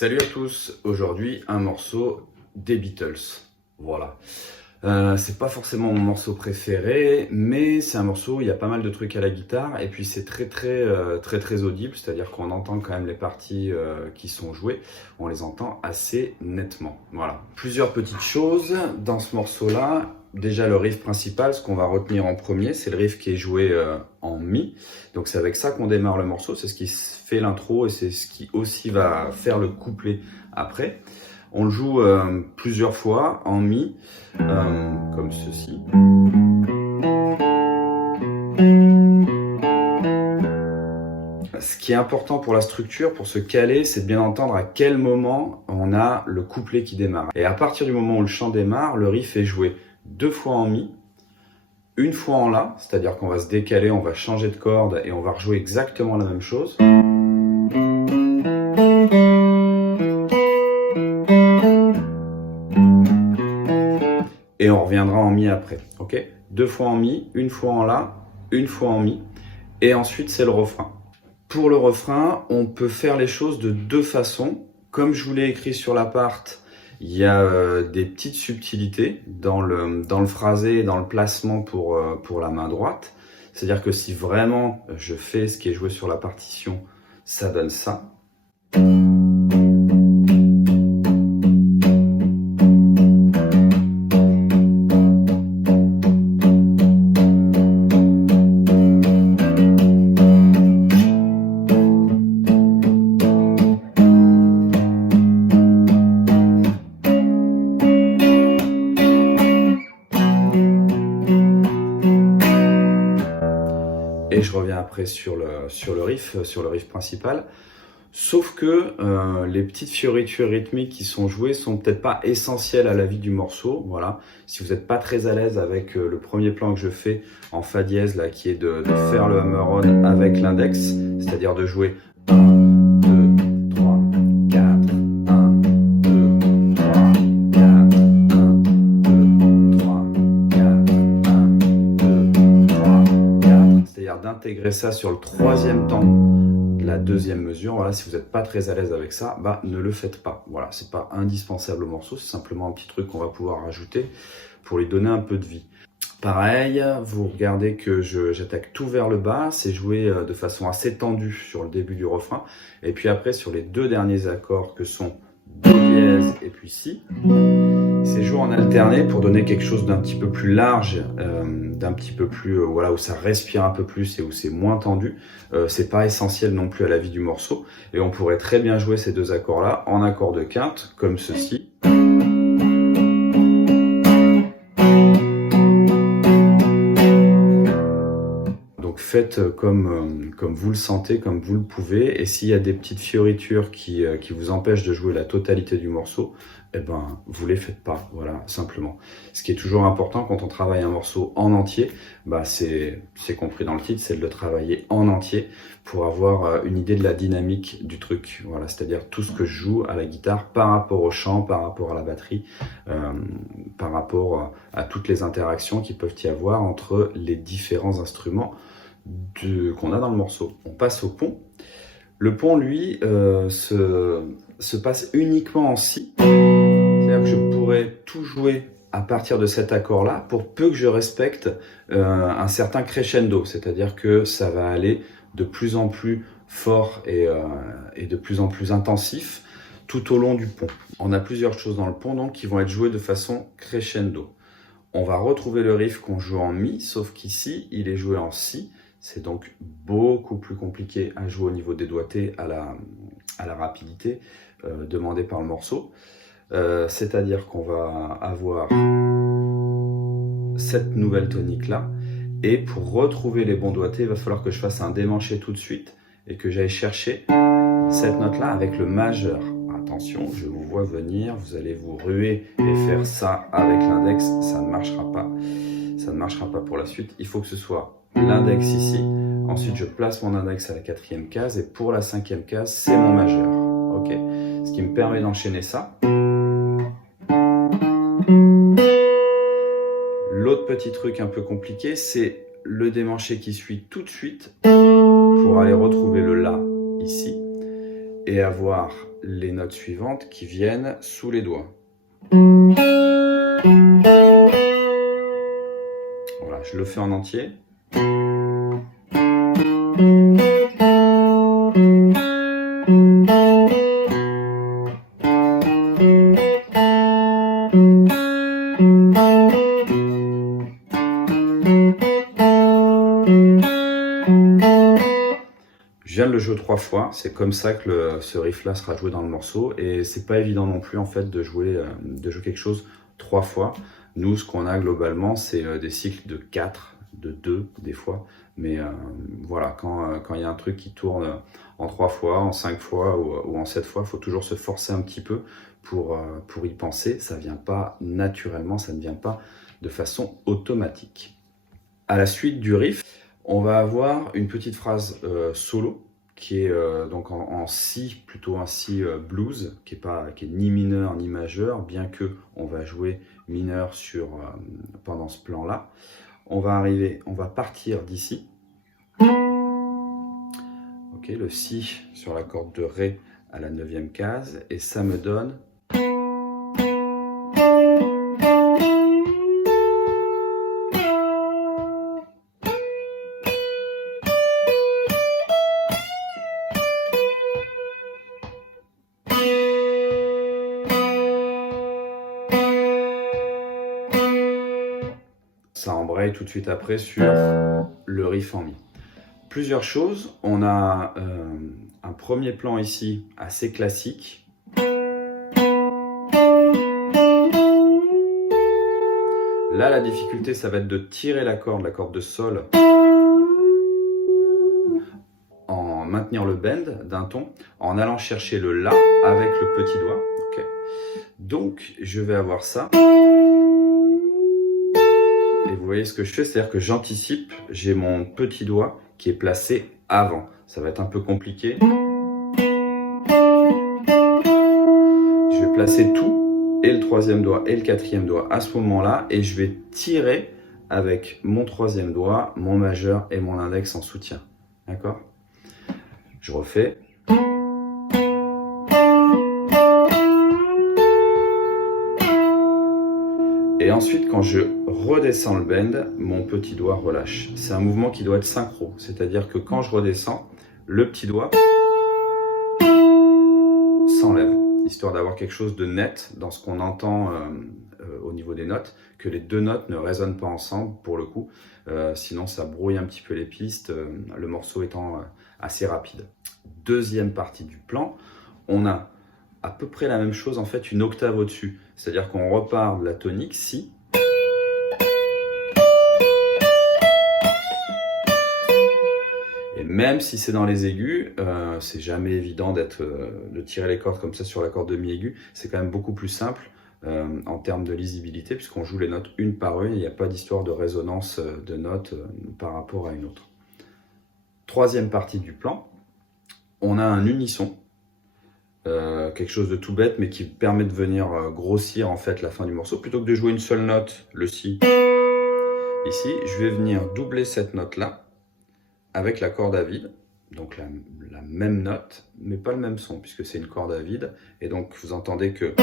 Salut à tous, aujourd'hui un morceau des Beatles, voilà. C'est pas forcément mon morceau préféré, mais c'est un morceau où il y a pas mal de trucs à la guitare, et puis c'est très audible, c'est-à-dire qu'on entend quand même les parties qui sont jouées, on les entend assez nettement, voilà. Plusieurs petites choses dans ce morceau-là. Déjà le riff principal, ce qu'on va retenir en premier, c'est le riff qui est joué en Mi. Donc c'est avec ça qu'on démarre le morceau, c'est ce qui fait l'intro et c'est ce qui aussi va faire le couplet après. On le joue plusieurs fois en Mi, comme ceci. Ce qui est important pour la structure, pour se caler, c'est de bien entendre à quel moment on a le couplet qui démarre. Et à partir du moment où le chant démarre, le riff est joué 2 fois en Mi, 1 fois en La, c'est-à-dire qu'on va se décaler, on va changer de corde et on va rejouer exactement la même chose. Et on reviendra en Mi après, ok? 2 fois en Mi, 1 fois en La, 1 fois en Mi, et ensuite c'est le refrain. Pour le refrain, on peut faire les choses de 2 façons. Comme je vous l'ai écrit sur la part, il y a des petites subtilités dans le phrasé et dans le placement pour la main droite. C'est-à-dire que si vraiment je fais ce qui est joué sur la partition, ça donne ça. Et je reviens après sur le riff principal. Sauf que les petites fioritures rythmiques qui sont jouées sont peut-être pas essentielles à la vie du morceau. Voilà. Si vous n'êtes pas très à l'aise avec le premier plan que je fais en Fa dièse, là, qui est de faire le hammer-on avec l'index, c'est-à-dire de jouer 1, 2, 3, 4, 1, 2, 3, 4, 1, 2, 3, 4, 1, 2, 3, 4. C'est-à-dire d'intégrer ça sur le 3e temps. La 2e mesure, voilà, si vous n'êtes pas très à l'aise avec ça, bah, ne le faites pas. Voilà, c'est pas indispensable au morceau, c'est simplement un petit truc qu'on va pouvoir rajouter pour lui donner un peu de vie. Pareil, vous regardez que j'attaque tout vers le bas, c'est joué de façon assez tendue sur le début du refrain, et puis après sur les 2 derniers accords que sont Do dièse et puis Si, c'est joué en alterné pour donner quelque chose d'un petit peu plus large, d'un petit peu plus, voilà, où ça respire un peu plus et où c'est moins tendu. C'est pas essentiel non plus à la vie du morceau, et on pourrait très bien jouer ces 2 accords-là en accord de quinte, comme ceci. Donc faites comme vous le sentez, comme vous le pouvez, et s'il y a des petites fioritures qui vous empêchent de jouer la totalité du morceau, eh ben, vous les faites pas, voilà, simplement. Ce qui est toujours important quand on travaille un morceau en entier, bah c'est compris dans le titre, c'est de le travailler en entier pour avoir une idée de la dynamique du truc, voilà, c'est-à-dire tout ce que je joue à la guitare par rapport au chant, par rapport à la batterie, par rapport à toutes les interactions qui peuvent y avoir entre les différents instruments qu'on a dans le morceau. On passe au pont. Le pont, lui, se passe uniquement en Si. C'est-à-dire que je pourrais tout jouer à partir de cet accord-là, pour peu que je respecte un certain crescendo. C'est-à-dire que ça va aller de plus en plus fort et de plus en plus intensif tout au long du pont. On a plusieurs choses dans le pont donc qui vont être jouées de façon crescendo. On va retrouver le riff qu'on joue en Mi, sauf qu'ici, il est joué en Si. C'est donc beaucoup plus compliqué à jouer au niveau des doigtés, à la rapidité demandée par le morceau. C'est-à-dire qu'on va avoir cette nouvelle tonique-là. Et pour retrouver les bons doigtés, il va falloir que je fasse un démanché tout de suite et que j'aille chercher cette note-là avec le majeur. Attention, je vous vois venir, vous allez vous ruer et faire ça avec l'index, ça ne marchera pas. Ça ne marchera pas pour la suite. Il faut que ce soit l'index ici. Ensuite, je place mon index à la 4e case et pour la 5e case, c'est mon majeur. Ok, ce qui me permet d'enchaîner ça. L'autre petit truc un peu compliqué, c'est le démanché qui suit tout de suite pour aller retrouver le La ici. et avoir les notes suivantes qui viennent sous les doigts. Voilà, je le fais en entier. Je viens de le jouer 3 fois, c'est comme ça que ce riff-là sera joué dans le morceau, et c'est pas évident non plus en fait de jouer quelque chose 3 fois. Nous, ce qu'on a globalement, c'est des cycles de 4, de 2 des fois, mais voilà, quand il y a un truc qui tourne en 3 fois, en 5 fois ou en 7 fois, il faut toujours se forcer un petit peu pour y penser. Ça vient pas naturellement, ça ne vient pas de façon automatique. À la suite du riff, on va avoir une petite phrase solo qui est donc en si, plutôt un si blues, qui est ni mineur ni majeur, bien que on va jouer mineur pendant ce plan-là. On va partir d'ici. Ok, le si sur la corde de ré à la 9e case, et ça me donne ça embraye tout de suite après sur le riff en mi. Plusieurs choses, on a un premier plan ici assez classique. Là, la difficulté, ça va être de tirer la corde de sol, en maintenir le bend d'un ton, en allant chercher le La avec le petit doigt. Okay. Donc, je vais avoir ça. Et vous voyez ce que je fais, c'est-à-dire que j'anticipe, j'ai mon petit doigt qui est placé avant. Ça va être un peu compliqué. Je vais placer tout, et le 3e doigt et le 4e doigt à ce moment-là, et je vais tirer avec mon 3e doigt, mon majeur et mon index en soutien. D'accord ? Je refais. Et ensuite, quand je redescends le bend, mon petit doigt relâche. C'est un mouvement qui doit être synchro, c'est-à-dire que quand je redescends, le petit doigt s'enlève, histoire d'avoir quelque chose de net dans ce qu'on entend au niveau des notes, que les deux notes ne résonnent pas ensemble pour le coup, sinon ça brouille un petit peu les pistes, le morceau étant assez rapide. Deuxième partie du plan, on a à peu près la même chose, en fait, une octave au-dessus. C'est-à-dire qu'on repart de la tonique, si. Et même si c'est dans les aigus, c'est jamais évident de tirer les cordes comme ça sur la corde de mi aigu. C'est quand même beaucoup plus simple en termes de lisibilité, puisqu'on joue les notes une par une, il n'y a pas d'histoire de résonance de notes par rapport à une autre. Troisième partie du plan, on a un unisson. Quelque chose de tout bête mais qui permet de venir grossir en fait la fin du morceau. Plutôt que de jouer une seule note, le si, ici, je vais venir doubler cette note là avec la corde à vide, donc la même note mais pas le même son puisque c'est une corde à vide, et donc vous entendez que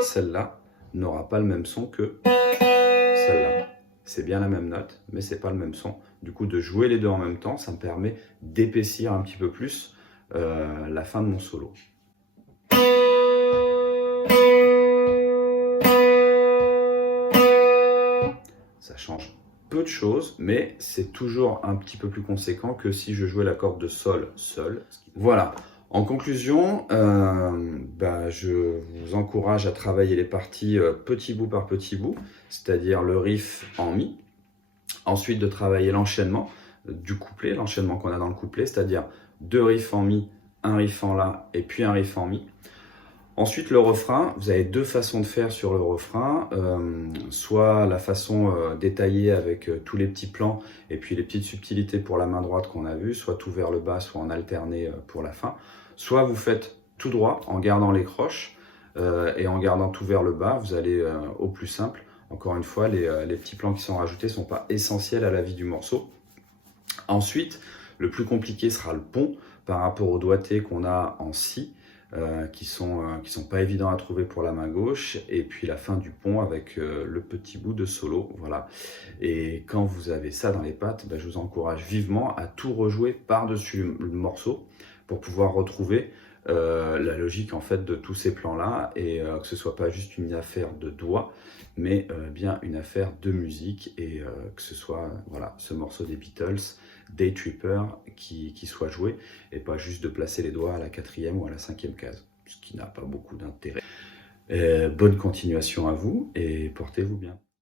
celle-là n'aura pas le même son que celle-là. C'est bien la même note mais c'est pas le même son. Du coup, de jouer les deux en même temps, ça me permet d'épaissir un petit peu plus la fin de mon solo. Ça change peu de choses, mais c'est toujours un petit peu plus conséquent que si je jouais la corde de sol seule. Voilà. En conclusion, je vous encourage à travailler les parties petit bout par petit bout, c'est-à-dire le riff en mi. Ensuite, de travailler l'enchaînement du couplet, l'enchaînement qu'on a dans le couplet, c'est-à-dire 2 riffs en mi, un riff en la et puis un riff en mi. Ensuite, le refrain, vous avez 2 façons de faire sur le refrain, soit la façon détaillée avec tous les petits plans et puis les petites subtilités pour la main droite qu'on a vu, soit tout vers le bas, soit en alterné pour la fin. Soit vous faites tout droit en gardant les croches et en gardant tout vers le bas, vous allez au plus simple. Encore une fois, les petits plans qui sont rajoutés ne sont pas essentiels à la vie du morceau. Ensuite, le plus compliqué sera le pont, par rapport aux doigtés qu'on a en si, qui sont pas évidents à trouver pour la main gauche, et puis la fin du pont avec le petit bout de solo, voilà. Et quand vous avez ça dans les pattes, je vous encourage vivement à tout rejouer par-dessus le morceau pour pouvoir retrouver la logique en fait de tous ces plans-là, et que ce soit pas juste une affaire de doigts, mais bien une affaire de musique, et que ce soit voilà, ce morceau des Beatles, Day Tripper, qui soit joué, et pas juste de placer les doigts à la 4e ou à la 5e case, ce qui n'a pas beaucoup d'intérêt. Bonne continuation à vous et portez-vous bien.